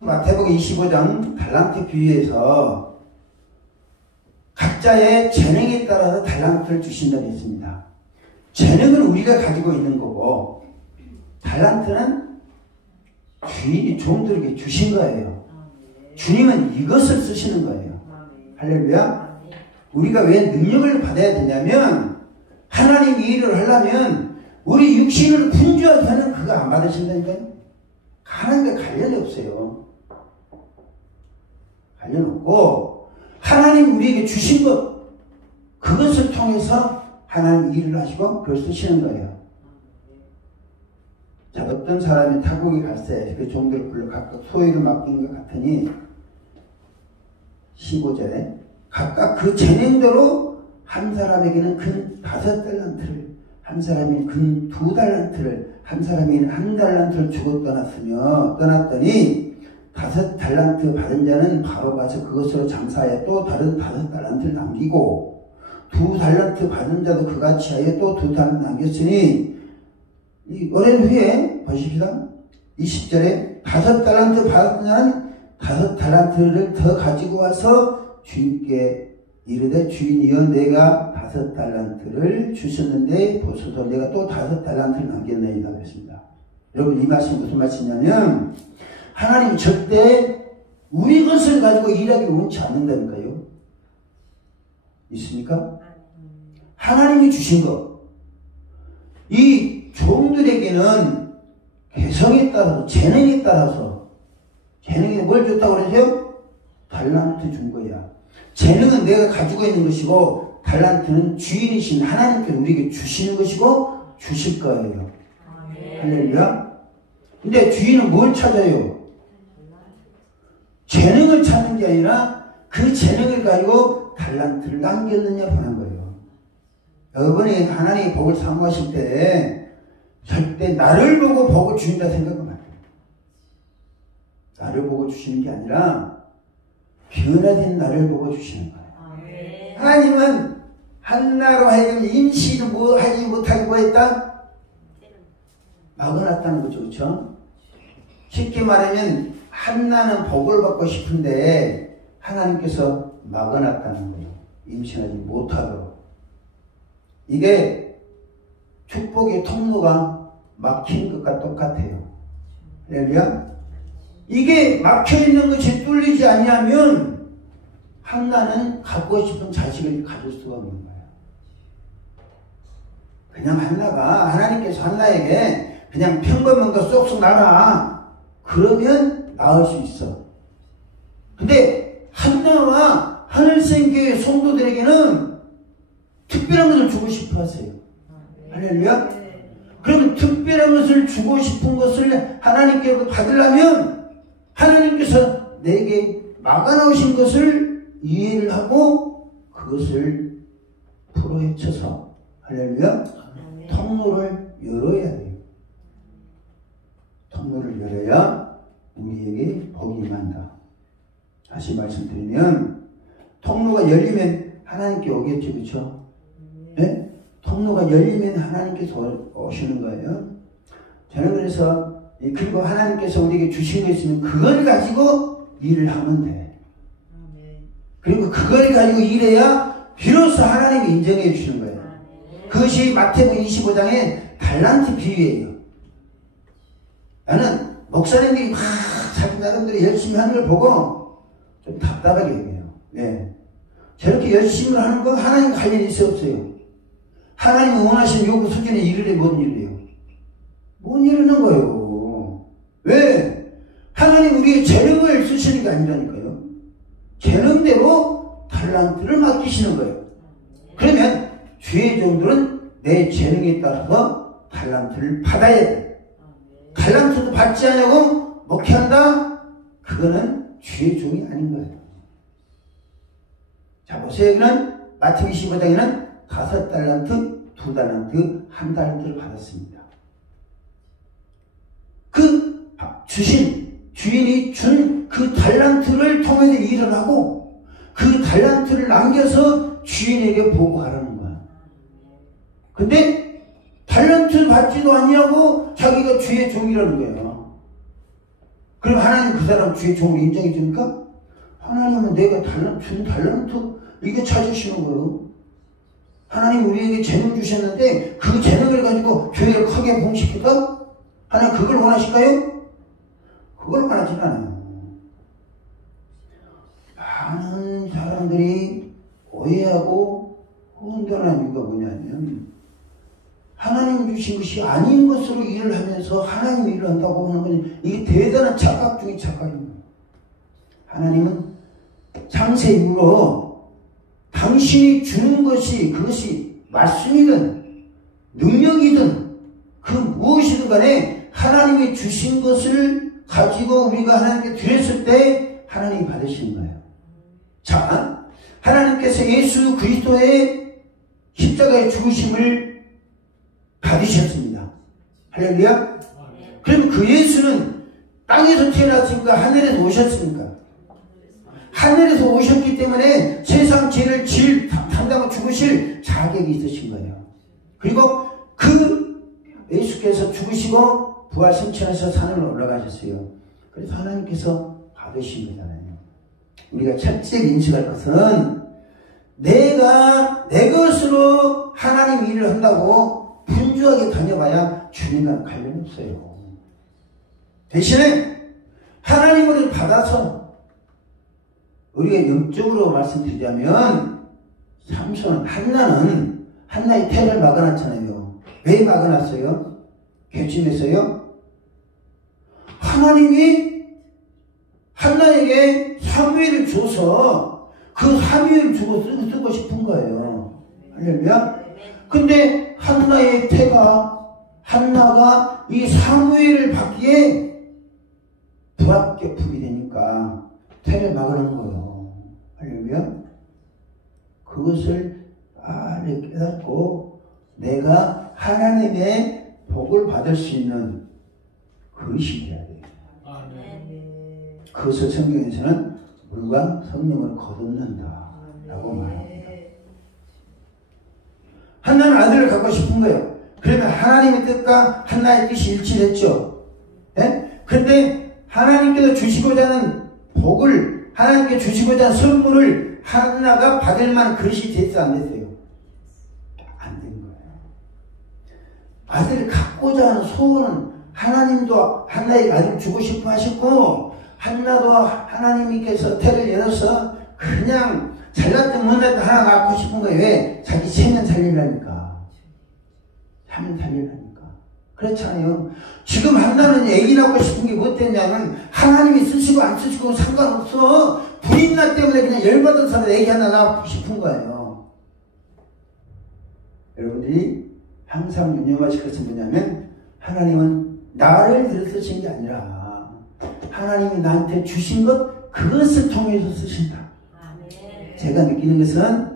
마태복음 25장 달란트 비유에서 각자의 재능에 따라서 달란트를 주신다고 했습니다. 재능은 우리가 가지고 있는 거고 달란트는 주인이 종들에게 주신 거예요. 주님은 이것을 쓰시는 거예요. 할렐루야. 우리가 왜 능력을 받아야 되냐면 하나님 일을 하려면 우리 육신을 분주하게 하는 그거 안 받으신다니까요. 하나님과 관련이 없어요. 관련 없고 하나님 우리에게 주신 것 그것을 통해서 하나님 일을 하시고 그걸 쓰시는 거예요. 자, 어떤 사람이 타국에 갈새 그 종들을 불러 각각 소유를 맡긴 것 같으니 15절에 각각 그 재능대로 한 사람에게는 금 5달란트를 한 사람이 금 2달란트를 한 사람이 1달란트를 주고 떠났더니 5달란트 받은 자는 바로 가서 그것으로 장사하여 또 다른 5달란트를 남기고 2달란트 받은 자도 그같이 하여 또 2달란트 남겼으니 이 오랜 후에 보십시다. 20절에 5달란트 받은 자는 5달란트를 더 가지고 와서 주인께 이르되 주인이여 내가 5달란트를 주셨는데 보소서 내가 또 5달란트를 남겼나이다 그랬습니다. 여러분 이 말씀이 무슨 말씀이냐면 하나님 절대 우리 것을 가지고 일하기를 원치 않는다니까요. 있습니까? 하나님이 주신 것. 이 종들에게는 개성에 따라서 재능에 따라서 재능에 뭘 줬다고 그러죠? 달란트 준 거야. 재능은 내가 가지고 있는 것이고 달란트는 주인이신 하나님께서 우리에게 주시는 것이고 주실 거예요. 할렐루야. 근데 주인은 뭘 찾아요? 재능을 찾는 게 아니라 그 재능을 가지고 달란트를 남겼느냐 보는 거예요. 여러분이 하나님의 복을 사모하실 때 절대 나를 보고 복을 주신다 생각은 안 해요. 나를 보고 주시는 게 아니라 변화된 나를 보고 주시는 거예요. 하나님은 한나로 하여금 임시를 뭐 하지 못하게 뭐 했다? 막아놨다는 거죠. 그렇죠? 쉽게 말하면 한나는 복을 받고 싶은데 하나님께서 막아놨다는 거예요. 임신하지 못하도록. 이게 축복의 통로가 막힌 것과 똑같아요. 할렐루야. 이게 막혀있는 것이 뚫리지 않냐면 한나는 갖고 싶은 자식을 가질 수가 없는 거예요. 그냥 한나가 하나님께서 한나에게 그냥 평범한 거 쏙쏙 나라 그러면 낳을 수 있어. 근데 한나와 하늘생교회 성도들에게는 특별한 것을 주고 싶어 하세요. 할렐루야. 그러면 특별한 것을 주고 싶은 것을 하나님께로 받으려면 하나님께서 내게 막아놓으신 것을 이해를 하고 그것을 풀어헤쳐서 할렐루야 통로를 열어야 돼요. 통로를 열어야 우리에게 복이 임한다. 다시 말씀드리면 통로가 열리면 하나님께 오겠죠. 그렇죠? 네? 통로가 열리면 하나님께서 오시는 거예요. 저는 그래서 그리고 하나님께서 우리에게 주신 거 있으면 그걸 가지고 일을 하면 돼. 그리고 그걸 가지고 일해야 비로소 하나님이 인정해 주시는 거예요. 그것이 마태복음 25장의 달란트 비유예요. 나는 목사님들이 막 자기 나름대로 열심히 하는 걸 보고 좀 답답하게 여겨요. 네. 저렇게 열심히 하는 건 하나님 관련이 있어 없어요? 하나님이 원하시는 요구 수준에 이르래 뭔 일이에요? 뭔 일하는 거예요? 왜? 하나님 우리의 재능을 쓰시는 게 아니라니까요. 재능대로 달란트를 맡기시는 거예요. 그러면 주의 종들은 내 재능에 따라서 달란트를 받아야 돼. 달란트도 받지 않냐고 목회한다? 그거는 주의 종이 아닌 거예요. 자 보세요. 여기는 마태복음 25장에는 5달란트, 2달란트, 1달란트를 받았습니다. 그 주인이 준 그 달란트를 통해서 일을 하고 그 달란트를 남겨서 주인에게 보고하라는 거야. 근데 달란트 받지도 않냐고 자기가 주의 종이라는 거예요. 그럼 하나님 그 사람 주의 종을 인정해 줍니까? 하나님은 내가 준 달란트 이게 찾으시는 거예요. 하나님 우리에게 재능 주셨는데 그 재능을 가지고 교회를 크게 봉식해서 하나님 그걸 원하실까요? 그걸 원하지는 않아요. 많은 사람들이 오해하고 혼돈한 이유가 뭐냐면 하나님 주신 것이 아닌 것으로 일을 하면서 하나님 일을 한다고 하는 건 이게 대단한 착각 중의 착각입니다. 하나님은 창세 이후로 당신이 주는 것이 그것이 말씀이든 능력이든 그 무엇이든 간에 하나님이 주신 것을 가지고 우리가 하나님께 드렸을 때 하나님이 받으시는 거예요. 자, 하나님께서 예수 그리스도의 십자가의 죽으심을 받으셨습니다. 할렐루야. 그럼 그 예수는 땅에서 태어났습니까? 하늘에서 오셨습니까? 하늘에서 오셨기 때문에 세상 죄를 담당하고 죽으실 자격이 있으신 거예요. 그리고 그 예수께서 죽으시고 부활 승천해서 산으로 올라가셨어요. 그래서 하나님께서 받으신 거잖아요. 우리가 첫째 인식할 것은 내가 내 것으로 하나님 일을 한다고 분주하게 다녀봐야 주님과는 관련 없어요. 대신에 하나님으로 받아서 우리가 영적으로 말씀드리자면 삼손은 한나의 태를 막아놨잖아요. 왜 막아놨어요? 개침했어요? 하나님이 한나에게 사무엘을 줘서 그 사무엘을 주고 쓰고 싶은 거예요. 할렐루야. 근데 한나가 이 사무엘을 받기에 불합격품이 되니까 태를 막으려는 거예요. 할렐루야. 그것을 빨리 깨닫고 내가 하나님의 복을 받을 수 있는 그릇이 돼야 돼요. 그것을 성경에서는 물과 성령을 거듭는다 라고 말합니다. 한나는 아들을 갖고 싶은 거예요. 그러면 하나님의 뜻과 한나의 뜻이 일치했죠. 예? 그런데 하나님께서 주시고자 하는 복을, 하나님께 주시고자 하는 선물을 한나가 받을 만한 그릇이 됐어, 안 됐어요? 안 된 거예요. 아들을 갖고자 하는 소원은 하나님도 한나에게 아들을 주고 싶어 하셨고, 한나도 하나님께서 태를 열어서 그냥 잘났든 못났든 하나 낳고 싶은 거예요. 왜? 자기 세면 살리려니까. 세면 살리려니까. 그렇잖아요. 지금 한나는 애기 낳고 싶은 게 뭐 때냐면 하나님이 쓰시고 안 쓰시고 상관없어. 불임나 때문에 그냥 열받은 사람 애기 하나 낳고 싶은 거예요. 여러분들이 항상 유념하실 것은 뭐냐면 하나님은 나를 들어 쓰신 게 아니라 하나님이 나한테 주신 것 그것을 통해서 쓰신다. 제가 느끼는 것은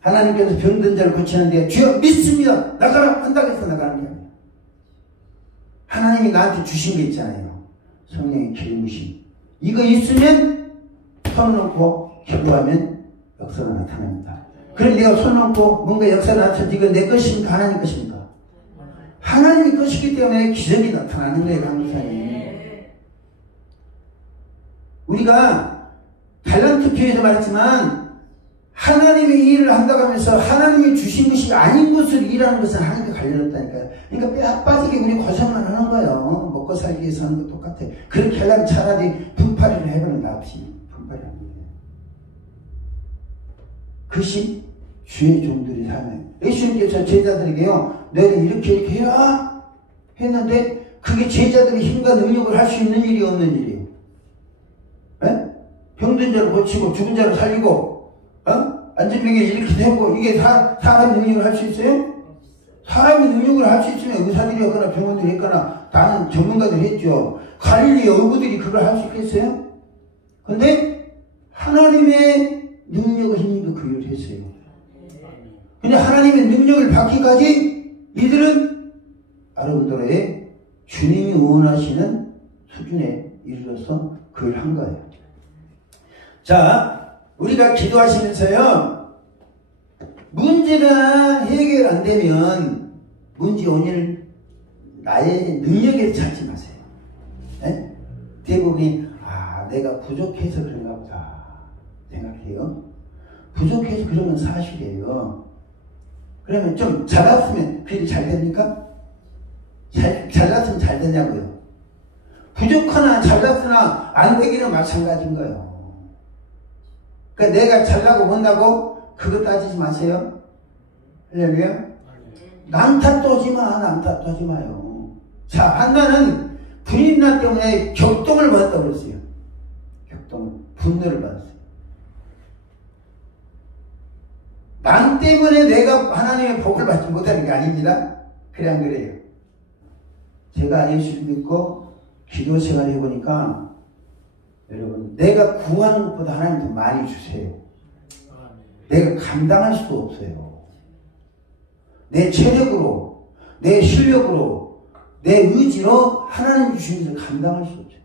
하나님께서 병든 자를 고치는데 주여 믿습니다. 나가라 한다고 해서 나가는 게 아니에요. 하나님이 나한테 주신 게 있잖아요. 성령의 기름부심. 이거 있으면 손 놓고 기도하면 역사가 나타납니다. 그럼 내가 손 놓고 뭔가 역사가 나타나서 이거 내 것입니까? 하나님 것입니까? 하나님의 것이기 때문에 기적이 나타나는 거예요. 강사님. 우리가 달란트 교회에서 말했지만 하나님의 일을 한다고 하면서 하나님이 주신 것이 아닌 것을 일하는 것은 하나님과 관련 없다니까요. 그러니까 뼈 빠지게 우리 고생만 하는 거예요. 먹고 살기 위해서 하는 것 똑같아. 그렇게 하려면 차라리 분파리를 해보는 게 낫지. 분파리를 하는 거예요. 그것이 주의 종들이 사는. 예수님께서 제자들에게요, 너희는 이렇게 해라 했는데 그게 제자들의 힘과 능력을 할 수 있는 일이 없는 일이에요. 에? 병든 자를 고치고 죽은 자를 살리고 안전병에 이렇게 되고 이게 사람의 능력을 할 수 있어요? 사람의 능력을 할 수 있으면 의사들이 하거나 병원들이 했거나 다른 전문가들이 했죠. 갈릴리 어부들이 그걸 할 수 있겠어요? 근데 하나님의 능력을 힘입어 그 일을 했어요. 근데 하나님의 능력을 받기까지 이들은 여러분들의 주님이 원하시는 수준에 이르러서 그걸 한 거예요. 자, 우리가 기도하시면서요, 문제가 해결 안 되면 문제 원인을 나의 능력에 찾지 마세요. 네? 대부분이 내가 부족해서 그런가 보다 생각해요. 부족해서 그런 건 사실이에요. 그러면 좀 잘났으면 그 일이 잘 됩니까? 잘났으면 잘 되냐고요. 부족하나 잘났으나 안 되기는 마찬가지인 거예요. 그러니까 내가 잘나고 못나고 그거 따지지 마세요. 할렐루야. 남 탓도 하지 마. 남 탓도 하지 마요. 자, 한나는 불임나 때문에 격동을 받았다고 그랬어요. 격동, 분노를 받았어요. 남 때문에 내가 하나님의 복을 받지 못하는 게 아닙니다. 그래 안 그래요? 제가 예수를 믿고 기도 생활 해보니까 여러분, 내가 구하는 것보다 하나님 더 많이 주세요. 내가 감당할 수도 없어요. 내 체력으로, 내 실력으로, 내 의지로 하나님 주시는 것을 감당할 수 없죠.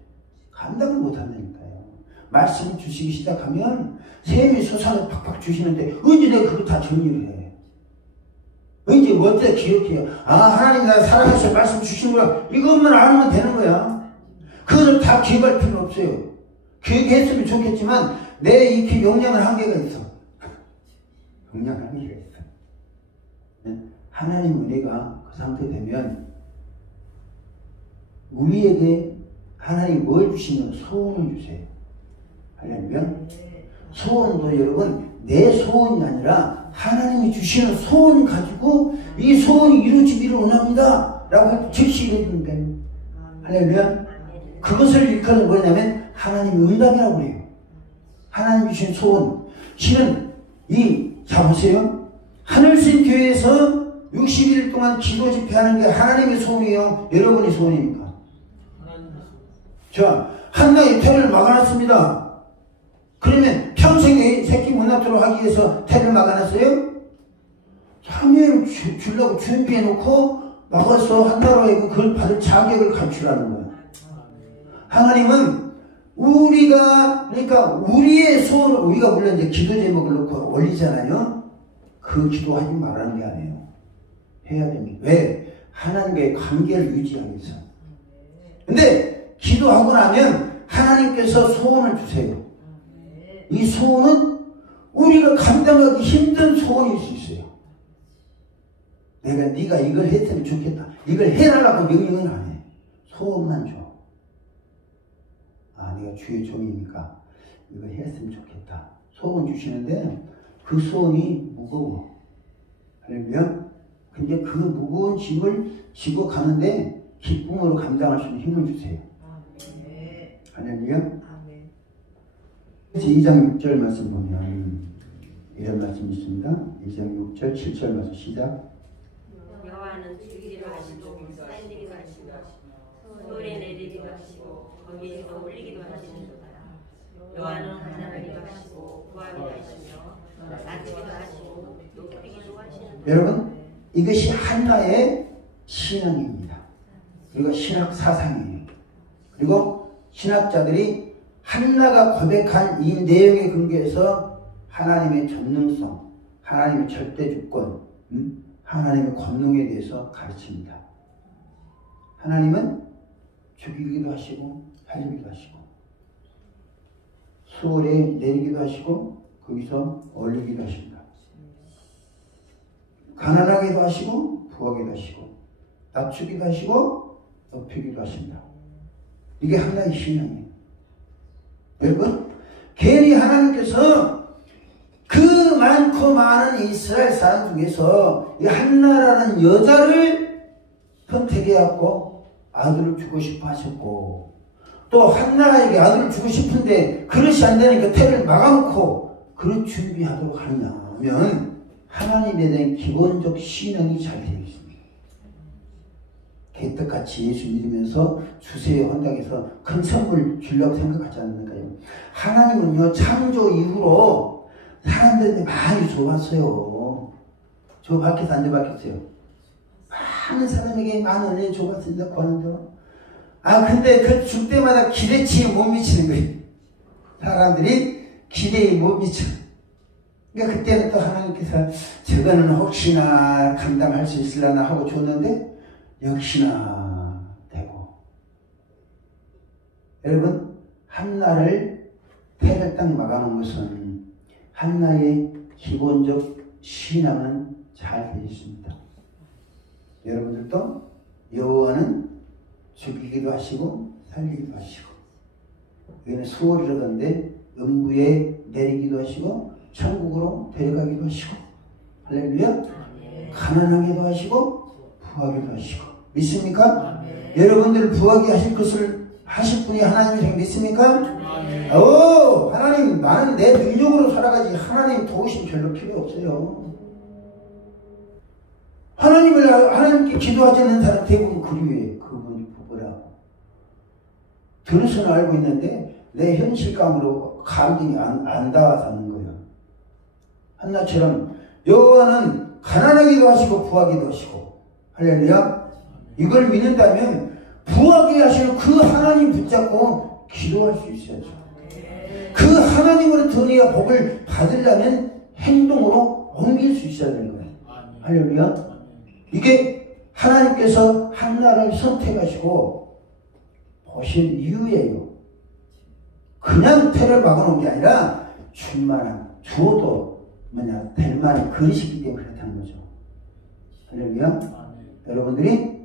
감당을 못한다니까요. 말씀 주시기 시작하면 샘이 솟아서 팍팍 주시는데 언제 내가 그거 다 정리를 해. 언제 어때 기억해요. 하나님 나 살아계셔 말씀 주신 거야. 이것만 알면 되는 거야. 그거를 다 기억할 필요는 없어요. 기억했으면 좋겠지만 내 이 용량은 한계가 있어. 용량 한계가 있어. 하나님 은혜가 그 상태 되면 우리에게 하나님이 뭘 주시면 소원을 주세요. 할렐루야. 소원도 여러분 내 소원이 아니라 하나님이 주시는 소원 가지고 이 소원이 이루어지기를 원합니다 라고 할 때 즉시 이루어지는 거예요. 할렐루야. 그것을 일컬는 뭐냐면 하나님의 응답이라고 그래요. 하나님 주신 소원. 실은 자 보세요. 하늘신 교회에서 60일 동안 기도 집회하는 게 하나님의 소원이에요? 여러분의 소원입니까? 자, 한나의 태를 막아놨습니다. 그러면 평생에 새끼 못 낳도록 하기 위해서 태를 막아놨어요? 3일 주려고 준비해놓고 막아서 한나로 해고 그걸 받을 자격을 갖추라는 거예요. 하나님은 그러니까 우리의 소원을 우리가 물론 이제 기도 제목을 놓고 올리잖아요. 그 기도하지 말라는 게 아니에요. 해야 됩니다. 왜? 하나님과의 관계를 유지하기 위해서. 근데 기도하고 나면 하나님께서 소원을 주세요. 이 소원은 우리가 감당하기 힘든 소원일 수 있어요. 네가 이걸 했으면 좋겠다. 이걸 해달라고 명령은 안 해. 소원만 줘. 내가 주의 종이니까 이걸 했으면 좋겠다. 소원 주시는데 그 소원이 무거워. 할렐루야. 근데 그 무거운 짐을 지고 가는데 기쁨으로 감당할 수 있는 힘을 주세요. 할렐루야. 2장 6절 말씀 보면 이런 말씀이 있습니다. 2장 6절 7절 말씀 시작. 여호와는 주기도 하시고 살리기도 하시고 소리 내리기도 하시고 거기에서 올리기도 하시는도다. 여호와는 하나님이기도 하시고 구하기도 하시며 낮추기도 하시고 높이기도 하시는도다. 여러분 이것이 한나의 신앙입니다. 그리고 신학 사상이에요. 그리고 신학자들이 한나가 고백한 이 내용의 근거에서 하나님의 전능성, 하나님의 절대주권, 하나님의 권능에 대해서 가르칩니다. 하나님은 죽이기도 하시고 살리기도 하시고 수월에 내리기도 하시고 거기서 올리기도 하십니다. 가난하게도 하시고 부하게도 하시고 낮추기도 하시고 높이기도 하십니다. 이게 하나의 신앙이에요. 여러분 괜히 하나님께서 그 많고 많은 이스라엘 사람 중에서 이 한나라는 여자를 선택해갖고 아들을 주고 싶어 하셨고 또 한나에게 아들을 주고 싶은데 그릇이 안 되니까 태를 막아놓고 그릇 준비하도록 하느냐면 하나님에 대한 기본적 신앙이 잘 되어 있습니다. 개떡같이 예수 믿으면서 주세요 한다고 해서 큰 선물 주려고 생각하지 않는다요. 하나님은요 창조 이후로 사람들이 많이 줘봤어요. 줘봤겠어 안 줘봤겠어요? 많은 사람에게 많은 은혜 줘봤습니다. 구하는대로. 근데 그 줄 때마다 기대치에 못 미치는 거예요. 사람들이 기대에 못 미쳐. 그러니까 그때는 또 하나님께서 저거는 혹시나 감당할 수 있으려나 하고 줬는데 역시나 되고. 여러분, 한나를 태를 딱 막아놓은 것은 한나의 기본적 신앙은 잘 되어 있습니다. 여러분들도 여호와는 죽이기도 하시고 살리기도 하시고, 여기는 수월이라던데 음부에 내리기도 하시고 천국으로 데려가기도 하시고, 할렐루야. 가난하기도 하시고 부하기도 하시고. 믿습니까? 여러분들을 부하게 하실 것을 하실 분이 하나님이라고 믿습니까? 오, 하나님, 나는 내 능력으로 살아가지 하나님 도우심 별로 필요 없어요. 하나님께 기도하지 않는 사람 대부분 그리워해. 그분이 부부라고. 들어서는 알고 있는데 내 현실감으로 감정이 안 닿아서는 거예요. 한나처럼 여호와는 가난하기도 하시고 부하기도 하시고, 할렐루야. 이걸 믿는다면 부하게 하시는 그 하나님 붙잡고 기도할 수 있어야죠. 그 하나님으로 드니야 복을 받으려면 행동으로 옮길 수 있어야 되는 거예요. 할렐루야. 이게 하나님께서 한나를 선택하시고 보신 이유예요. 그냥 태를 막아놓은 게 아니라 주어도 될 만한 그릇이기 때문에 그렇다는 거죠. 할렐루야. 여러분들이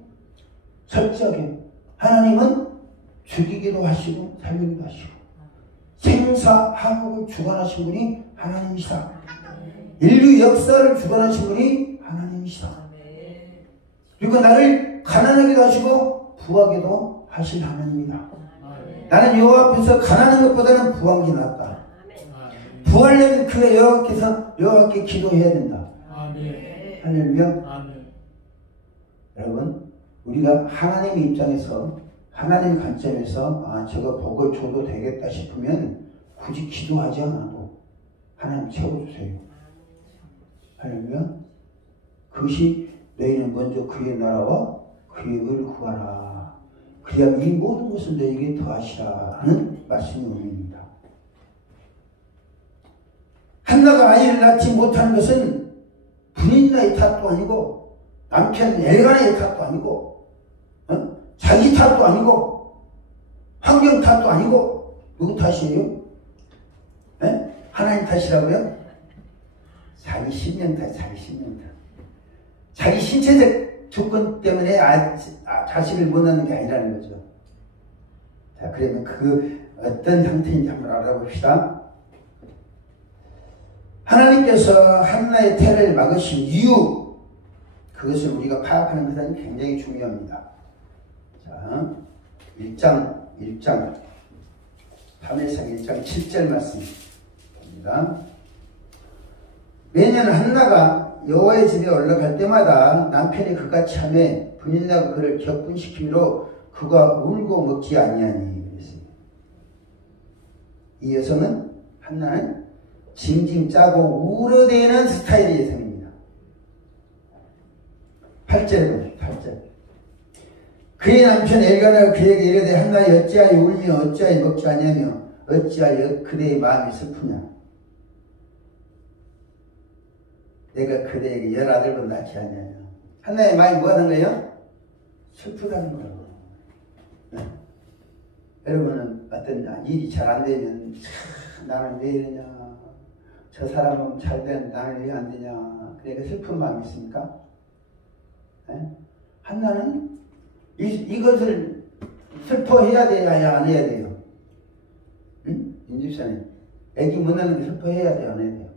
철저하게 하나님은 죽이기도 하시고 살리기도 하시고 생사하복을 주관하신 분이 하나님이시다. 인류 역사를 주관하신 분이 하나님이시다. 그리고 나를 가난하게도 하시고 부하게도 하실 하나님이다. 나는 여호와 앞에서 가난한 것보다는 부한 게 낫다. 부하려면 그 여호와께 기도해야 된다. 할렐루야. 여러분, 우리가 하나님의 입장에서, 하나님의 관점에서 저거 복을 줘도 되겠다 싶으면 굳이 기도하지 않아도 하나님 채워주세요. 할렐루야. 그것이 너희는 먼저 그의 나라와 그의 의를 구하라. 그래야 이 모든 것을 너희에게 더하시라 하는 말씀이 의미입니다. 한나가 아이를 낳지 못하는 것은 부인의 탓도 아니고 남편 엘간의 탓도 아니고 자기 탓도 아니고 환경 탓도 아니고 누구 탓이에요? 네? 하나님 탓이라고요? 자기 신념 탓, 자기 신념 탓. 자기 신체적 조건 때문에 자식을 못 낳는 게 아니라는 거죠. 자, 그러면 그 어떤 상태인지 한번 알아봅시다. 하나님께서 한나의 태를 막으신 이유, 그것을 우리가 파악하는 것은 굉장히 중요합니다. 자, 1장 다메섹 1장 7절 말씀 봅니다. 매년 한나가 여호와의 집에 올라갈 때마다 남편이 그가 참에 분인나가 그를 격분시키므로 그가 울고 먹지 아니하니. 이 여성은, 한나는 징징 짜고 울어대는 스타일의 여성입니다. 8절. 그의 남편 엘가나가 그에게 이르되 한나여 어찌하여 울며 어찌하여 먹지 아니하며 어찌하여 그대의 마음이 슬프냐. 내가 그대에게 18번 낳지 아니하냐. 한나의 마음이 뭐하는 거예요? 슬프다는 거예요. 네. 여러분은 어떤 일이 잘 안 되면 나는 왜 이러냐, 저 사람은 잘 되는데 나는 왜 안 되냐, 그러니까 슬픈 마음이 있습니까? 네? 한나는 이것을 슬퍼해야 돼야 안 해야 돼요? 응? 윤집사님, 애기 못 낳는 게 슬퍼해야 돼요 안 해야 돼요?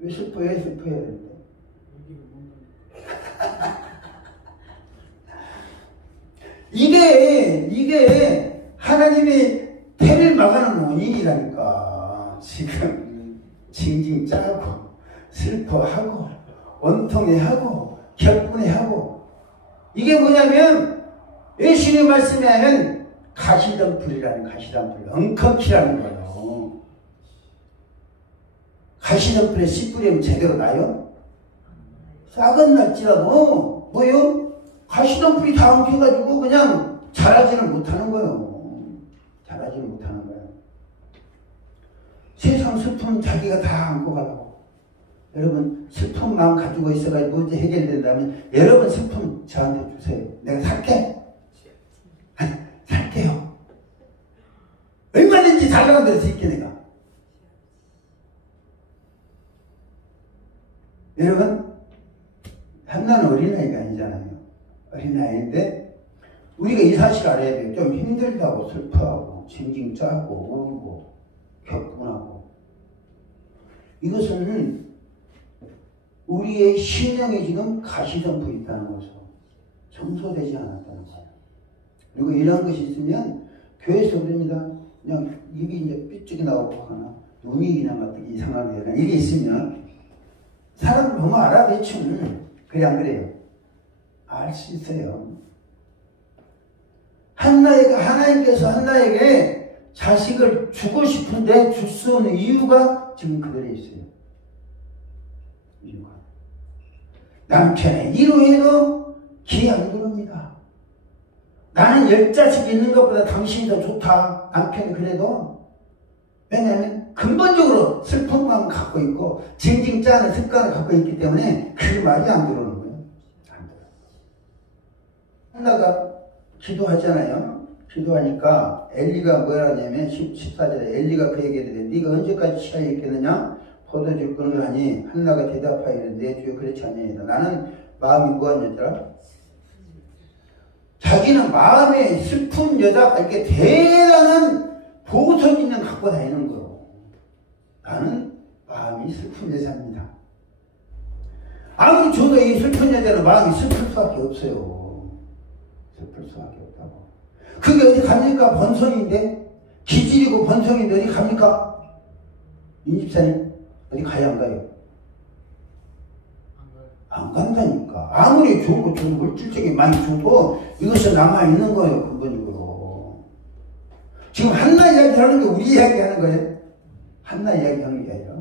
왜 슬퍼해야 되는데? 이게 하나님의 태를 막아놓은 원인이라니까. 지금 징징 짜고 슬퍼하고 원통해하고 격분해하고, 이게 뭐냐면 예수님의 말씀에 하면 가시덤불이라는, 가시덤불 엉컥키라는 거예요. 가시덤불에 씨 뿌리면 제대로 나요? 싹은 날지라도 뭐요? 가시덤불이 다 엉켜가지고 그냥 자라지는 못하는 거예요. 자라지는 못하는 거예요. 세상 슬픔은 자기가 다 안고 가라고. 여러분, 슬픈 마음 가지고 있어가지고 문제 해결된다면 여러분 슬픔 저한테 주세요. 내가 살게. 살게요. 얼마든지 잘 만들 수 있게 내가. 여러분, 한나는 어린아이가 아니잖아요. 어린아이인데 우리가 이 사실 알아야 돼요. 좀 힘들다고 슬퍼하고 징징 짜고 울고 격분하고, 이것은 우리의 신령에 지금 가시덤불이 있다는 거죠. 청소되지 않았다는 거예요. 그리고 이런 것이 있으면 교회에서 그럽니다. 그냥 입이 이제 삐죽이 나오고 하나 눈이 그냥 막 이상하게 되나, 이게 있으면 사람 보면 알아 대충. 그래 안 그래요? 알 수 있어요. 하나님께서 한나에게 자식을 주고 싶은데 줄 수 없는 이유가 지금 그들에 있어요. 이유가 남편의 이루에도 귀 안 들어옵니다. 나는 10자식 있는 것보다 당신이 더 좋다. 남편이 그래도. 왜냐하면 근본적으로 슬픈 마음을 갖고 있고 징징 짜는 습관을 갖고 있기 때문에 그 말이 안 들어오는 거예요. 안 들어요. 한나가 기도하잖아요. 기도하니까 엘리가 뭐라 하냐면 14절에 엘리가 그에게 이르되 네가 언제까지 치하에 있겠느냐? 포도주를 끊으라니. 한나가 대답하기를 내 주여 그렇지 아니하니이다. 나는 마음이 무한 여자라. 자기는 마음에 슬픈 여자가 이렇게 대단한 보석 있는 갖고 다니는 거예요. 나는 마음이 슬픈 여자입니다. 아무리 줘도 이 슬픈 여자는 마음이 슬플 수밖에 없어요. 슬플 수밖에 없다고. 그게 어디 갑니까? 번성인데, 기질이고 번성인데 어디 갑니까? 이 집사님 어디 가야 안 가요? 안 간다니까. 아무리 좋은 거 좋은 물질적인 많이 줘도 이것이 남아있는 거예요. 근본적으로. 지금 한나 이야기 하는 게 우리 이야기 하는 거예요. 한나 이야기 하는 게 아니라.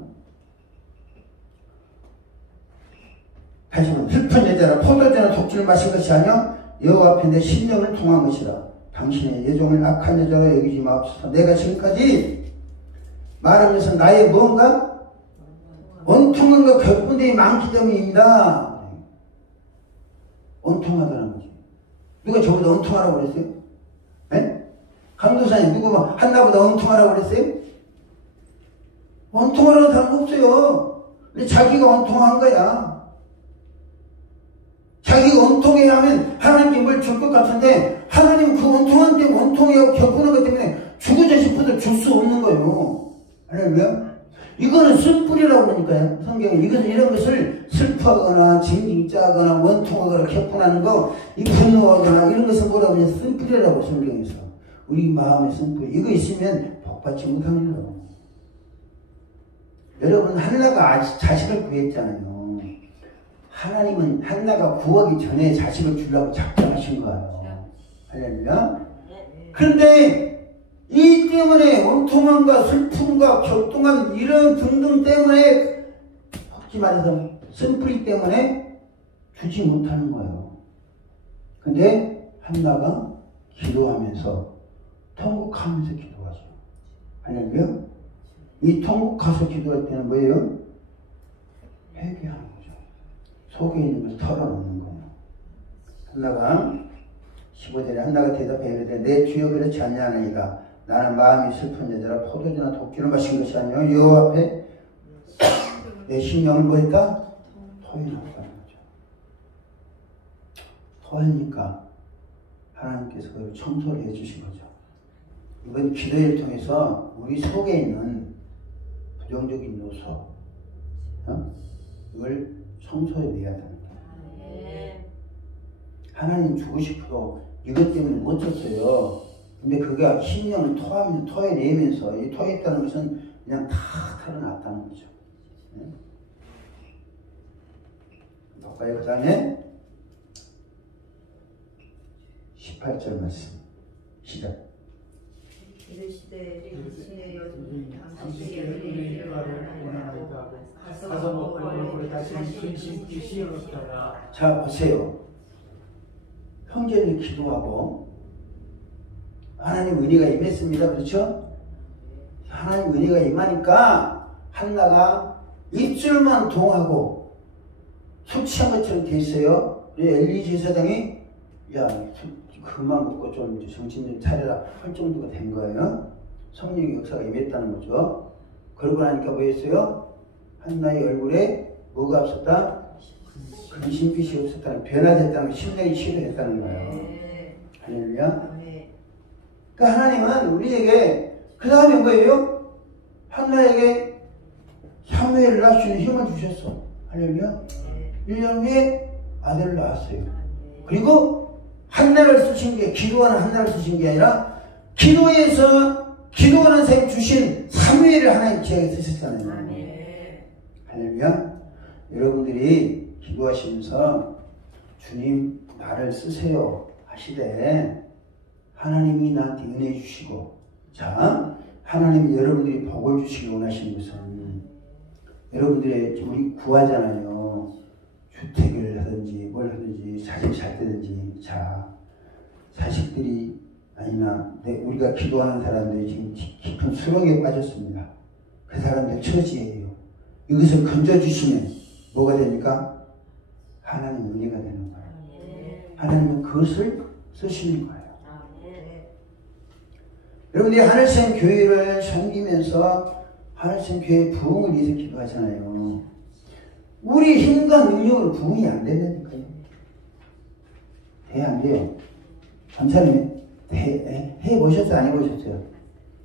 다시 한번 슬픈 여자라 포도주나 독주를 마신 것이 아니여 여호와 앞에 내 심령을 통한 것이라. 당신의 예종을 악한 여자로 여기지 마옵소서. 내가 지금까지 말하면서 나의 무언가 원통한 것 격분됨이 많기 때문입니다. 원통하다는 거지. 누가 저보다 원통하라고 그랬어요? 네? 강도사님 누구 뭐 한나보다 원통하라고 그랬어요? 원통하라는 사람 없어요. 근데 자기가 원통한 거야. 자기가 원통해야 하면 하나님께 뭘 줄 것 같은데 하나님은 그 원통한 때 원통해하고 격분한 것 때문에 주고자 싶어도 줄 수 없는 거예요. 할렐루야? 이거는 쓴뿌리라고 그러니까요. 성경에 이것은 이런 것을 슬퍼하거나 징징 짜거나 원통하거나 격분하는 거, 이 분노하거나 이런 것을 뭐라고 하냐? 쓴뿌리라고 성경에서. 우리 마음의 쓴뿌리. 이거 있으면 복받지 못하는 거예요. 여러분, 한나가 자식을 구했잖아요. 하나님은 한나가 구하기 전에 자식을 주려고 작정하신 거예요. 할렐루야? 그런데 이 때문에 원통함과 슬픔과 격동함 이런 등등 때문에 혹시 말해서 쓴뿌리 때문에 주지 못하는 거예요. 근데 한나가 기도하면서 통곡하면서 기도하죠. 할렐루야? 이 통곡해서 기도할 때는 뭐예요? 회개하는 거죠. 속에 있는 것을 털어놓는 거예요. 한나가 15절에 한나가 대답해 이르되 내 주여 그렇지 아니하나이다. 나는 마음이 슬픈 여자라 포도주나 독주를 마신 것이 아니요 여호와 앞에 내 심령을 뭐 했다? 토해놨다는 거죠. 토하니까 하나님께서 그걸 청소를 해주신 거죠. 이번 기도를 통해서 우리 속에 있는 부정적인 요소 이걸 청소해내야 됩니다. 하나님 주고 싶어도 이것 때문에 못 줬어요. 근데 그가 심령을 토해내면서 이 토했다는 것은 그냥 다 털어놨다는 거죠. 볼까요? 그 다음에 18절 말씀 시작. 이르시되 당신의 여종이 당신에게 은혜를 원하나이다. 가서 먹고 얼굴에 다시 근심기 시원하더라. 자 보세요. 형제들 기도하고 하나님 은혜가 임했습니다. 그렇죠? 하나님 은혜가 임하니까 한나가 입술만 동하고 술 취한 것처럼 돼 있어요. 엘리 제사장이 야 그만 먹고 좀 정신 좀 차려라 할 정도가 된 거예요. 성령의 역사가 임했다는 거죠. 그러고 나니까 뭐였어요? 한나의 얼굴에 뭐가 없었다? 근심빛이 없었다는, 변화됐다는, 심령이 치료됐다는 거예요. 할렐루야. 그러니까 하나님은 우리에게 그 다음에 뭐예요? 한나에게 사무엘을 낳을 수 있는 힘을 주셨어. 할렐루야. 1년 후에 아들을 낳았어요. 그리고 한나를 쓰신 게, 기도하는 한나를 쓰신 게 아니라 기도에서 기도하는 셈 주신 사무엘을 하나님 지혜에 쓰셨잖아요. 할렐루야. 여러분들이 기도하시면서 주님 나를 쓰세요 하시되 하나님이 나한테 은혜 주시고, 자, 하나님이 여러분들이 복을 주시기 원하시는 것은 여러분들의, 우리 구하잖아요. 주택을 하든지 뭘 하든지 자식 잘 되든지. 자, 자식들이 아니나 우리가 기도하는 사람들이 지금 깊은 수렁에 빠졌습니다. 그 사람들 처지예요. 이것을 건져주시면 뭐가 됩니까? 하나님 은혜가 되는 거예요. 하나님은 그것을 쓰시는 거예요. 여러분들이 하늘샘 교회를 섬기면서 하늘샘 교회 부흥을 위해서 기도하잖아요. 우리 힘과 능력으로 부흥이 안 된다니까요. 안 돼요. 전사님 해보셨어요? 안 해보셨어요?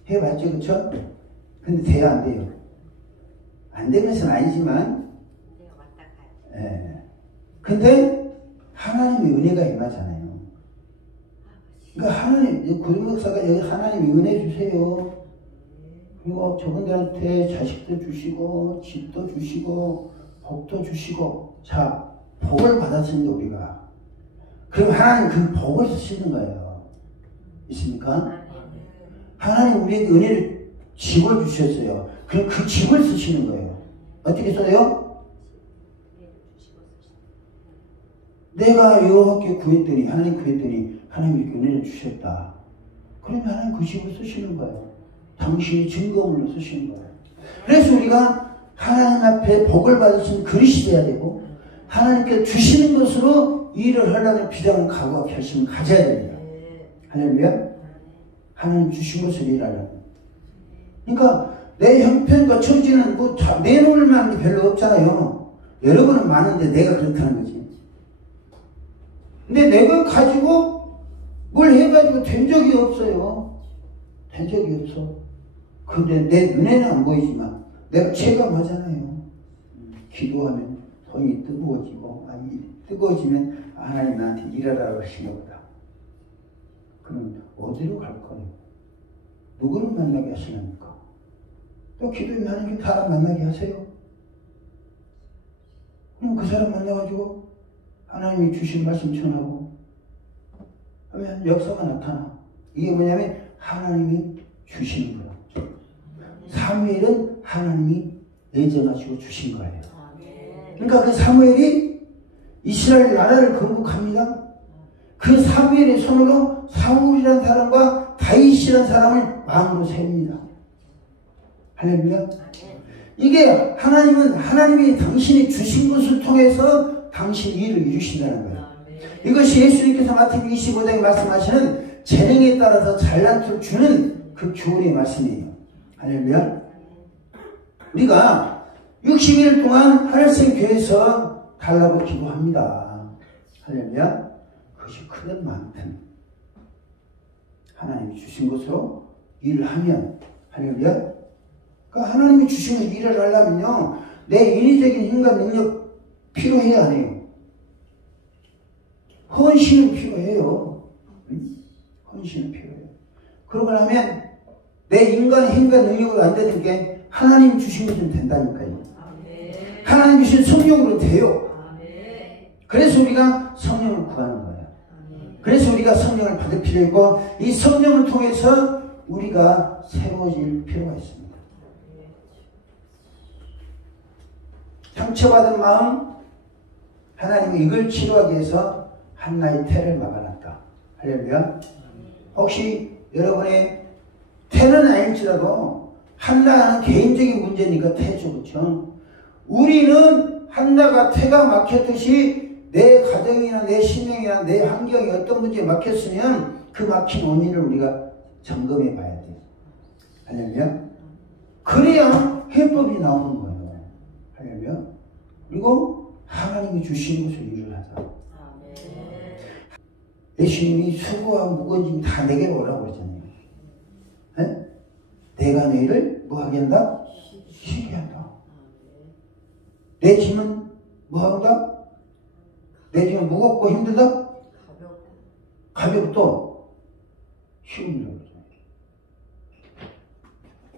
해봤죠, 그쵸? 근데 안 돼요. 안 되는 것은 아니지만, 근데 하나님의 은혜가 임하잖아요. 그러니까 하나님, 고등박사가 여기 하나님이 은혜 주세요. 그리고 저분들한테 자식도 주시고, 집도 주시고, 복도 주시고. 자, 복을 받았습니다, 우리가. 그럼 하나님 그 복을 쓰시는 거예요. 있습니까? 하나님 우리에게 은혜를, 집을 주셨어요. 그럼 그 집을 쓰시는 거예요. 어떻게 써요? 내가 여호와께 구했더니, 하나님 구했더니 하나님이 이렇게 은혜를 주셨다. 그러면 하나님 그 집을 쓰시는 거예요. 당신이 증거물로 쓰시는 거예요. 그래서 우리가 하나님 앞에 복을 받으신 그릇이 돼야 되고, 하나님께 주시는 것으로 일을 하려는 비장한 각오와 결심을 가져야 됩니다. 할렐루야. 하나님 주신 것을 일하려고. 그러니까 내 형편과 처지는 뭐 내놓을 만한 게 별로 없잖아요. 여러분은 많은데 내가 그렇다는 거지. 근데 내가 가지고 뭘 해가지고 된 적이 없어요. 된 적이 없어. 근데 내 눈에는 안 보이지만 내가 체감하잖아요. 기도하면 손이 뜨거워지고, 아니 뜨거워지면 하나님 나한테 일하라고 하시나 보다. 그럼 어디로 갈 거예요? 누구를 만나게 하시랍니까? 또 기도하면 하나님 사람 만나게 하세요. 그럼 그 사람 만나가지고 하나님이 주신 말씀 전하고 하면 역사가 나타나. 이게 뭐냐면 하나님이 주시는 거예요. 사무엘은 하나님이 예정하시고 주신 거예요. 그러니까 그 사무엘이 이스라엘 나라를 건국합니다. 그 사무엘의 손으로 사울이라는 사람과 다윗이라는 사람을 왕으로 세웁니다. 할렐루야. 이게 하나님은 하나님이 당신이 주신 것을 통해서 당신 일을 이루신다는 거예요. 이것이 예수님께서 마태복음 25장에 말씀하시는 재능에 따라서 잘난을 주는 그 교훈의 말씀이에요. 할렐루야. 우리가 60일 동안 하늘샘 교회에서 달라고 기도합니다. 할렐루야. 그것이 크든 많든 하나님이 주신 것으로 일을 하면, 할렐루야. 그러니까 하나님이 주신 일을 하려면요, 내 인위적인 힘과 능력 필요해요, 안 해요? 헌신은 필요해요. 헌신은 필요해요. 그러고 나면 내 인간의 힘과 능력으로 안 되는 게 하나님 주신 것은 된다니까요. 하나님 주신 성령으로 돼요. 그래서 우리가 성령을 구하는 거예요. 그래서 우리가 성령을 받을 필요 있고, 이 성령을 통해서 우리가 새로워질 필요가 있습니다. 상처받은 마음, 하나님이 이걸 치료하기 위해서 한나의 태를 막아놨다. 할렐루야. 혹시 여러분의 태는 아닐지라도 한나는 개인적인 문제니까 태죠, 그렇죠? 우리는 한나가 태가 막혔듯이 내 가정이나 내 신령이나 내 환경이 어떤 문제에 막혔으면 그 막힌 원인을 우리가 점검해 봐야 돼요. 할렐루야. 그래야 해법이 나오는 거예요. 할렐루야. 그리고 하나님이 주신 것을 일을 하자. 예수님이 수고와 무거운 짐 다 내게로 오라고 그러잖아요. 네? 내가 너희를 뭐 하게 한다? 쉬게 한다. 내 짐은 뭐 한다? 내 짐은 무겁고 힘들다? 가볍다. 쉬움이라고 그러잖아요.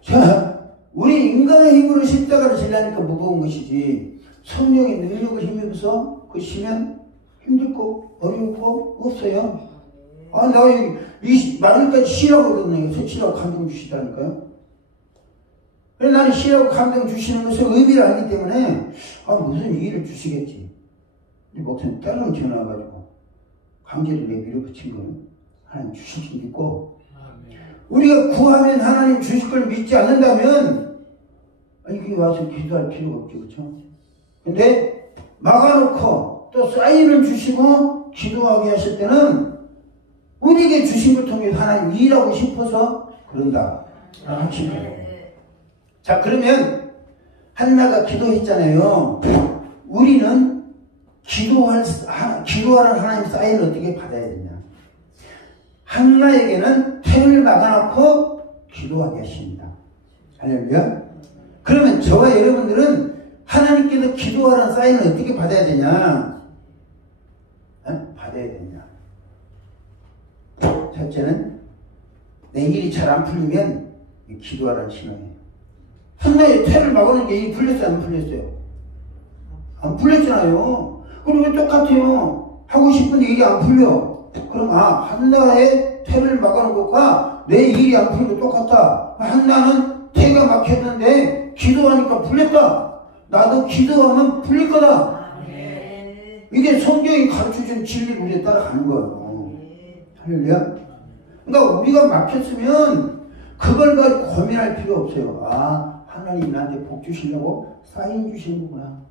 자, 우리 인간의 힘으로 십자가를 지려니까 무거운 것이지 성령의 능력을 힘입어서 그 쉬면 힘들고 어렵고 없어요. 아, 나 이 말을까지 쉬라고 그러거든요. 쉬라고 감동 주시다니까요. 그래서 나는 쉬라고 감동 주시는 것을 의미를 알기 때문에 무슨 일을 주시겠지. 목사님 딸랑 전화와가지고 강제로 내 밀어붙인 거는 하나님 주실 줄 믿고 우리가 구하면 하나님 주실 걸 믿지 않는다면 이게 와서 기도할 필요가 없죠. 그렇죠? 근데 막아놓고 또 사인을 주시고 기도하게 하실 때는 우리에게 주신 걸 통해 하나님 일하고 싶어서 그런다. 자, 그러면 한나가 기도했잖아요. 우리는 기도하는 하나님 사인을 어떻게 받아야 되냐. 한나에게는 태를 막아놓고 기도하게 하십니다. 할렐루야. 그러면 저와 여러분들은 하나님께서 기도하는 사인을 어떻게 받아야 되냐? 받아야 되냐? 첫째는 내 일이 잘 안 풀리면 기도하라는 신호예요. 한나의 태를 막아놓은 게 일이 풀렸어요? 안 풀렸어요? 안 풀렸잖아요. 그럼 왜 똑같아요? 하고 싶은데 일이 안 풀려. 그럼 한나의 태를 막아놓은 것과 내 일이 안 풀린 거 똑같다. 한나는 태가 막혔는데 기도하니까 풀렸다. 나도 기도하면 풀릴 거다. 이게 성경이 가르쳐준 진리를 우리가 따라가는 거예요. 할렐루야. 그러니까 우리가 막혔으면 그걸 가지고 고민할 필요 없어요. 하나님이 나한테 복 주시려고 사인 주시는 거구나.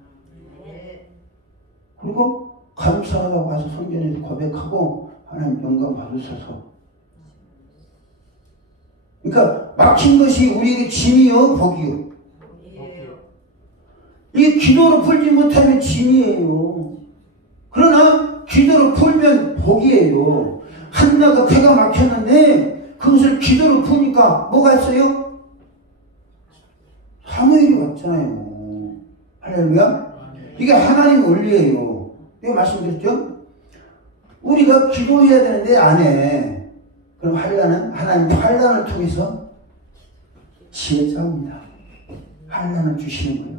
그리고 감사하다고 가서 성전에서 고백하고 하나님 영광 받으셔서. 그러니까 막힌 것이 우리에게 짐이요 복이요. 이 기도로 풀지 못하면 짐이에요. 그러나 기도로 풀면 복이에요. 한나가 태가 막혔는데 그것을 기도로 푸니까 뭐가 있어요? 사무엘이 왔잖아요. 할렐루야. 이게 하나님 원리예요. 내가 말씀드렸죠? 우리가 기도해야 되는데 안 해. 그럼 하나님 환난을 통해서 지혜 싸웁니다. 환난을 주시는 거예요.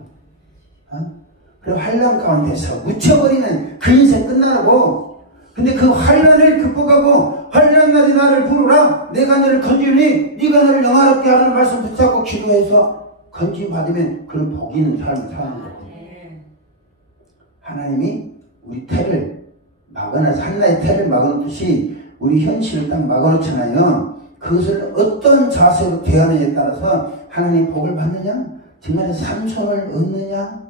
그럼 환난 가운데서 묻혀버리면 그 인생 끝나라고. 근데 그 환난을 극복하고 환난날에 나를 부르라. 내가 너를 건지니 네가 나를 영화롭게 하는 말씀 붙잡고 기도해서 건짐 받으면 그런 복 있는 사람이 사는 거예요. 하나님이 우리 태를 막아놔서 한나의 태를 막아놓듯이 우리 현실을 딱 막아놓잖아요. 그것을 어떤 자세로 대하느냐에 따라서 하나님 복을 받느냐, 정말 삼손을 얻느냐,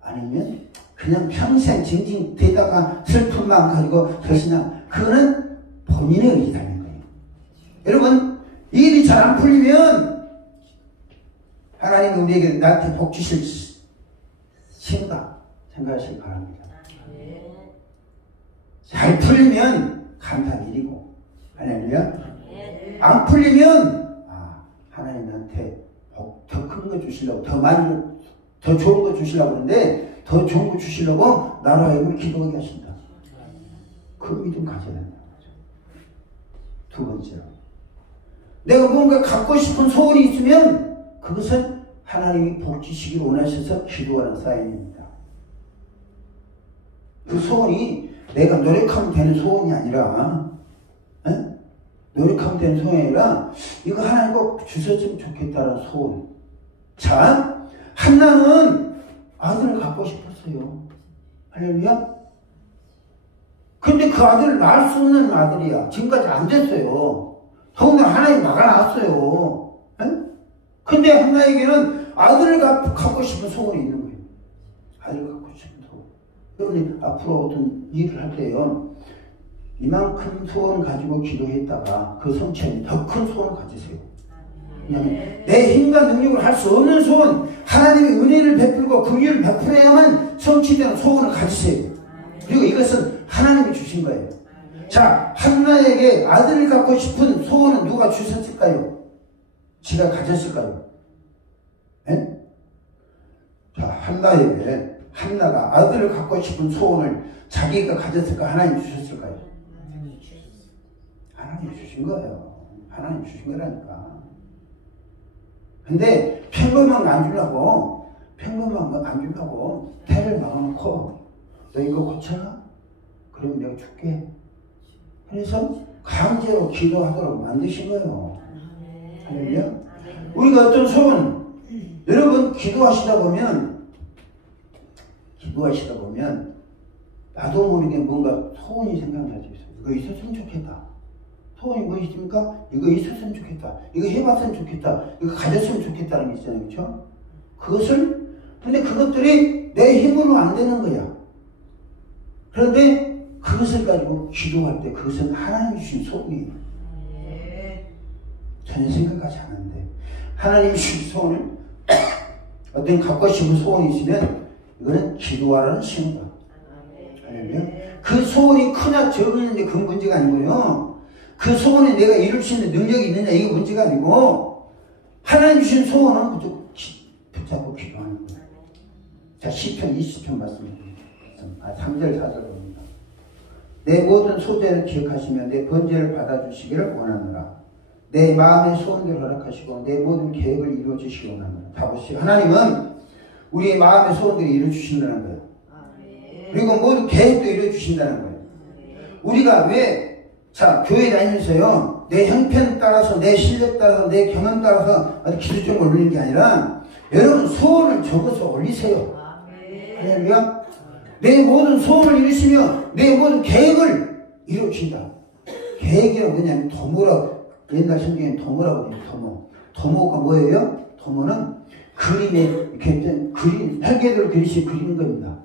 아니면 그냥 평생 징징대다가 슬픔만 가지고 결심하냐, 그거는 본인의 의지다는 거예요. 여러분, 일이 잘 안 풀리면 하나님이 우리에게 나한테 복 주실 신호다 생각하시기 바랍니다. 잘 풀리면 감사한 일이고, 할렐루야. 안 풀리면 하나님 나한테 더 큰 거 주시려고, 더 많이, 더 좋은 거 주시려고 하는데 더 좋은 거 주시려고 나로 하여금 기도하게 하신다. 그 믿음 가져야 된다는 거죠. 두 번째로, 내가 뭔가 갖고 싶은 소원이 있으면 그것은 하나님이 복 주시길 원하셔서 기도하는 사인입니다. 그 소원이 내가 노력하면 되는 소원이 아니라, 노력하면 되는 소원이 아니라 이거 하나님 꼭 주셨으면 좋겠다는 소원. 자, 한나는 아들을 갖고 싶었어요. 할렐루야. 근데 그 아들을 낳을 수 없는 아들이야. 지금까지 안 됐어요. 더군다나 하나님 막아놨어요. 근데 한나에게는 아들을 갖고 싶은 소원이 있는 거예요. 아들을 갖고 싶은 소원. 여러분이 앞으로 어떤 일을 할 때요, 이만큼 소원 가지고 기도했다가 그 성취하면 더 큰 소원을 가지세요. 왜냐하면 내 힘과 능력으로 할 수 없는 소원, 하나님의 은혜를 베풀고 긍휼을 베풀어야만 성취되는 소원을 가지세요. 그리고 이것은 하나님이 주신 거예요. 자, 한나에게 아들을 갖고 싶은 소원은 누가 주셨을까요? 지가 가졌을까요? 네? 자, 한나가 아들을 갖고 싶은 소원을 자기가 가졌을까? 하나님 주셨을까요? 하나님 주신 거예요. 하나님 주신 거라니까. 근데 평범한 거 안 주려고, 태를 막아놓고, 너 이거 고쳐라? 그러면 내가 줄게. 그래서 강제로 기도하도록 만드신 거예요. 할렐루야. 우리가 어떤 소원, 여러분 기도하시다 보면 나도 모르게 뭔가 소원이 생각날 수 있어요. 이거 있었으면 좋겠다. 소원이 뭐 있습니까? 이거 있었으면 좋겠다. 이거 해봤으면 좋겠다. 이거 가졌으면 좋겠다는 게 있잖아요. 그렇죠? 근데 그것들이 내 힘으로 안 되는 거야. 그런데 그것을 가지고 기도할 때 그것은 하나님이 주신 소원이에요. 전혀 생각하지 않는데 하나님이 주신 소원을 어떤 갖고 싶은 소원이 있으면 이거는 기도하라는 신호다. 그 소원이 크냐 적느냐 그 문제가 아니고요. 그 소원에 내가 이룰 수 있는 능력이 있느냐 이게 문제가 아니고 하나님 주신 소원은 무조건 붙잡고 기도하는 거예요. 자, 시편 20편 말씀입니다. 3절 4절입니다. 내 모든 소재를 기억하시며 내 번제를 받아주시기를 원하노라. 내 마음의 소원대로 허락하시고 내 모든 계획을 이루어주시기 원하노라. 다 보시죠. 하나님은 우리의 마음의 소원대로 이루어주신다는 거예요. 그리고 모든 계획도 이루어주신다는 거예요. 우리가 왜, 교회 다니면서요, 내 형편 따라서, 내 실력 따라서, 내 경험 따라서 어디 기술적으로 올리는 게 아니라, 여러분 소원을 적어서 올리세요. 할렐루야. 내 모든 소원을 이루시며, 내 모든 계획을 이루어주신다. 계획이라고 뭐냐면, 도모라고, 옛날 성경에는 도모라고 해요, 도모. 도모가 뭐예요? 도모는 그림에, 이렇게, 설계도를 그리시 그리는 겁니다.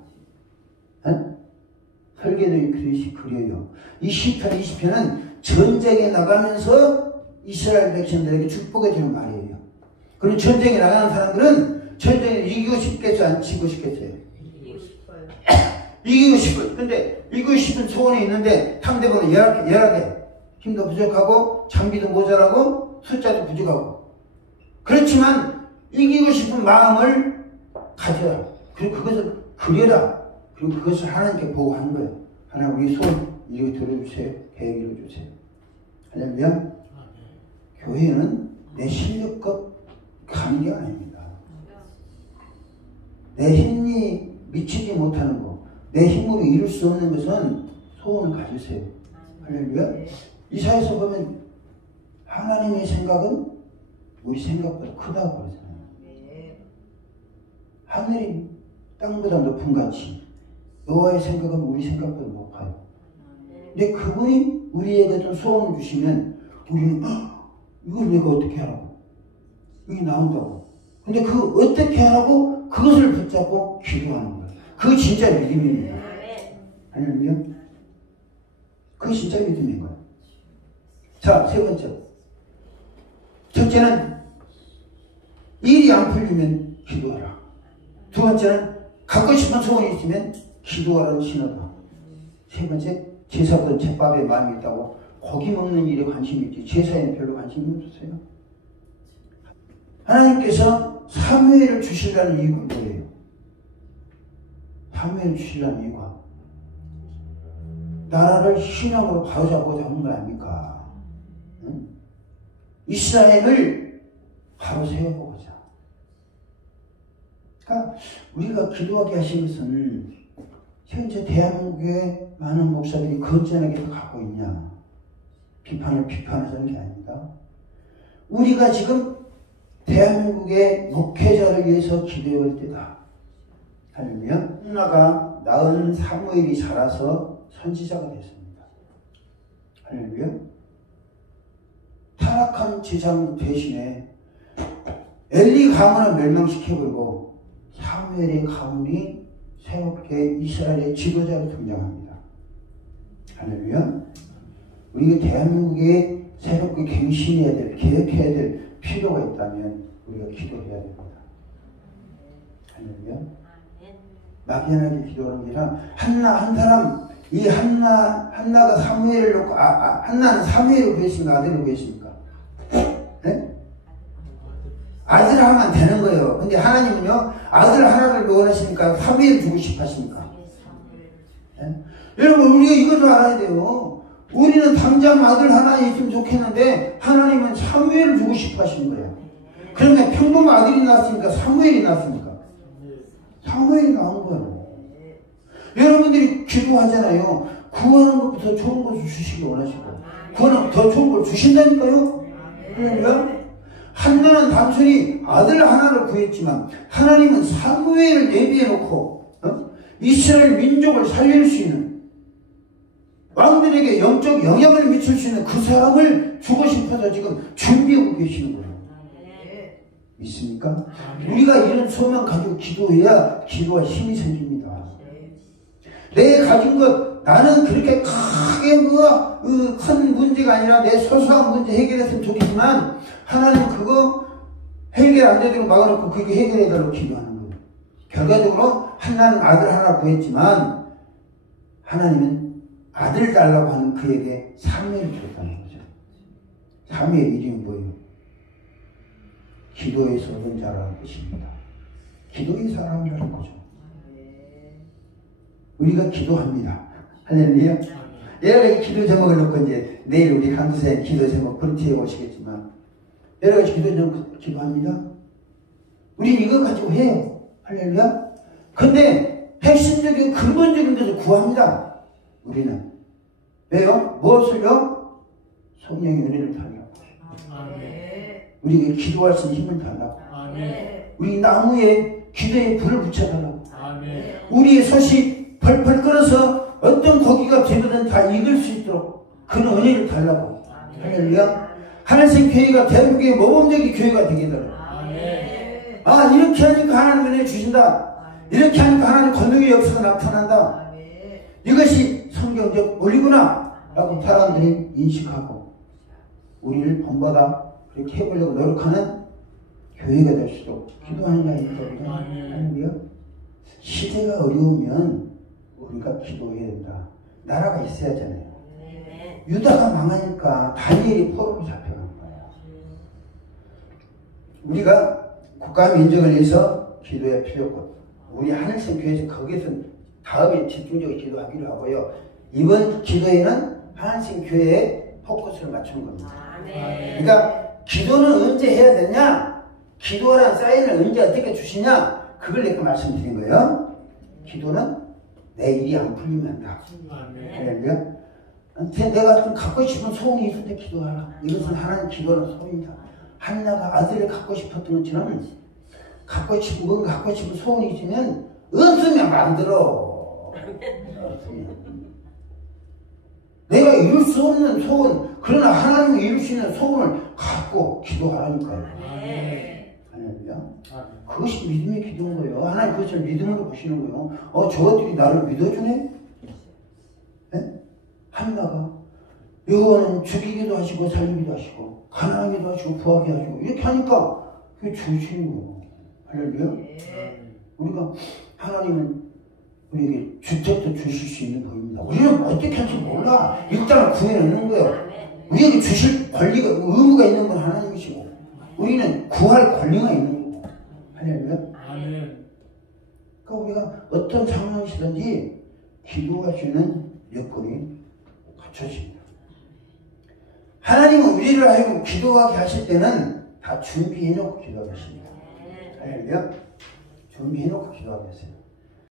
설계도의 그릇이 그려요. 이 시편 20편은 전쟁에 나가면서 이스라엘 백성들에게 축복해 주는 말이에요. 그럼 전쟁에 나가는 사람들은 전쟁에 이기고 싶겠어요? 안 지고 싶겠어요? 이기고 싶어요. 근데 이기고 싶은 소원이 있는데 상대방은 열하게 힘도 부족하고 장비도 모자라고 숫자도 부족하고 그렇지만 이기고 싶은 마음을 가져라. 그리고 그것을 그려라. 그리고 그것을 하나님께 보고 하는 거예요. 하나님 우리 소원 이거 들어주세요. 계획 이루어주세요. 할렐루야. 교회는 내 실력과 가는 게 아닙니다. 내 힘이 미치지 못하는 거, 내 힘으로 이룰 수 없는 것은 소원을 가지세요. 할렐루야. 이사야서 보면 하나님의 생각은 우리 생각보다 크다고 그러잖아요. 하늘이 땅보다 높은 같이 여호와의 생각은 우리 생각보다 높아요. 근데 그분이 우리에게 좀 소원을 주시면 우리는 이걸 내가 어떻게 하라고? 이게 나온다고. 근데 그 어떻게 하라고 그것을 붙잡고 기도하는 거예요. 그게 진짜 믿음입니다. 할렐루야. 그게 진짜 믿음인 거예요. 자, 세 번째. 첫째는 일이 안 풀리면 기도하라. 두 번째는 갖고 싶은 소원이 있으면 기도하라는 신호다. 세 번째, 제사보다 제밥에 마음이 있다고 고기 먹는 일에 관심이 있지 제사에는 별로 관심이 없었어요. 하나님께서 사무엘을 주시려는 이유가 뭐예요? 사무엘을 주시려는 이유가 나라를 신앙으로 바로잡고자 하는 거 아닙니까? 응? 이스라엘을 바로 세워보고자. 그러니까 우리가 기도하게 하신 것은 현재 대한민국에 많은 목사들이 건전하게 갖고 있냐 비판을 비판하자는 게 아닙니다. 우리가 지금 대한민국의 목회자를 위해서 기도할 때다. 할렐루야. 한나가 낳은 사무엘이 자라서 선지자가 됐습니다. 할렐루야. 타락한 제사장 대신에 엘리 가문을 멸망시켜버리고 사무엘의 가문이 새롭게 이스라엘의 지도자로 등장합니다. 할렐루야. 우리가 대한민국에 새롭게 갱신해야 될, 개혁해야 될 필요가 있다면 우리가 기도해야 됩니다. 할렐루야. 막연하게 기도하는 게 아니라 한 사람 이 한나가 사무엘을 놓고 한나는 사무엘을 구했습니까? 아들을 구했습니까? 네? 아들 하면 되는 거예요. 근데 하나님은요 아들 하나를 원하시니까 사무엘을 주고 싶어 하십니까? 네? 여러분 우리가 이것도 알아야 돼요. 우리는 당장 아들 하나 있으면 좋겠는데 하나님은 사무엘을 주고 싶어 하시는 거예요. 그러면 평범한 아들이 낳았습니까? 사무엘이 낳았습니까? 사무엘이 나온 거예요. 여러분들이 기도하잖아요. 구하는 것부터 좋은 것을 주시기 원하시고 구하는 더 좋은 걸 주신다니까요. 그러니까 한나는 단순히 아들 하나를 구했지만 하나님은 사무엘을 예비해 놓고 이스라엘 민족을 살릴 수 있는 왕들에게 영적 영향을 미칠 수 있는 그 사람을 주고 싶어서 지금 준비하고 계시는 거예요. 있습니까? 우리가 이런 소망 가지고 기도해야 기도할 힘이 생깁니다. 내 가진 것 나는 그렇게 크게 큰 문제가 아니라 내 소소한 문제 해결했으면 좋겠지만 하나님 그거 해결 안 되도록 막아놓고 그게 해결해달라고 기도하는 거예요. 결과적으로 한나는 아들 하나 구했지만 하나님은 아들 달라고 하는 그에게 사무엘을 줬다는 거죠. 사무엘 이름이 뭐예요? 기도에서 얻은 자라는 것입니다. 기도의 사람이라는 거죠. 우리가 기도합니다. 할렐루야. 여러 가지 기도 제목을 놓고 이제 내일 우리 강주사님 기도 제목 브리티해 보시겠지만 여러 가지 기도 제목 기도합니다. 우린 이거 가지고 해요. 할렐루야. 근데 핵심적인 근본적인 것을 구합니다. 우리는 왜요? 무엇을요? 성령의 은혜를 달라고. 우리에게 기도할 수 있는 힘을 달라고. 우리 나무에 기도에 불을 붙여달라고. 우리의 솥이 펄펄 끓어서 어떤 고기가 되거든 다 익을 수 있도록 그런 은혜를 달라고. 할렐루야. 하늘생 교회가 대한민국의 모범적인 교회가 되게 달라고. 이렇게 하니까 하나님 은혜 주신다. 이렇게 하니까 하나님 권능의 역사가 나타난다. 이것이 성경적 원리구나 라고 사람들이 인식하고 우리를 본받아 그렇게 해보려고 노력하는 교회가 될 수도 기도하는 자입니다. 할렐루야. 시대가 어려우면 우리가 기도해야 된다. 나라가 있어야 하잖아요. 유다가 망하니까 다니엘이 포로로 잡혀간 거예요. 우리가 국가 민족을 위해서 기도해야 필요하고 우리 하늘생 교회에서 거기에서 다음에 집중적으로 기도하기로 하고요. 이번 기도에는 하늘생 교회에 포커스를 맞추는 겁니다. 그러니까 기도는 언제 해야 되냐? 기도란 사인을 언제 어떻게 주시냐? 그걸 내가 말씀드린 거예요. 기도는 내 일이 안 풀리면 한다. 할렐루야. 내가 좀 갖고 싶은 소원이 있을 때 기도하라. 이것은 하나님 기도는 소원이다. 한나가 아들을 갖고 싶었던 것처럼 갖고 싶은 소원이 있으면 없으면 만들어. 내가 이룰 수 없는 소원, 그러나 하나님이 이룰 수 있는 소원을 갖고 기도하라니까요. 할렐루야. 그것이 믿음의 기도인 거예요. 하나님 그것을 믿음으로 보시는 거예요. 저것들이 나를 믿어주네? 네? 한나가 여호와는 죽이기도 하시고 살리기도 하시고 가난하기도 하시고 부하게 하시고 이렇게 하니까 그게 주시는 거예요. 할렐루야. 우리가 하나님은 우리에게 주택도 주실 수 있는 법입니다. 우리는 어떻게 할지 몰라. 일단은 구해놓는 거예요. 우리에게 주실 권리가 의무가 있는 건 하나님이시고 우리는 구할 권리가 있는 거고. 할렐루야. 그러니까 우리가 어떤 상황이시든지 기도할 수 있는 여건이 갖춰집니다. 하나님은 우리를 하여금 기도하게 하실 때는 다 준비해놓고 기도하게 하십니다. 할렐루야. 준비해놓고 기도하게 하세요.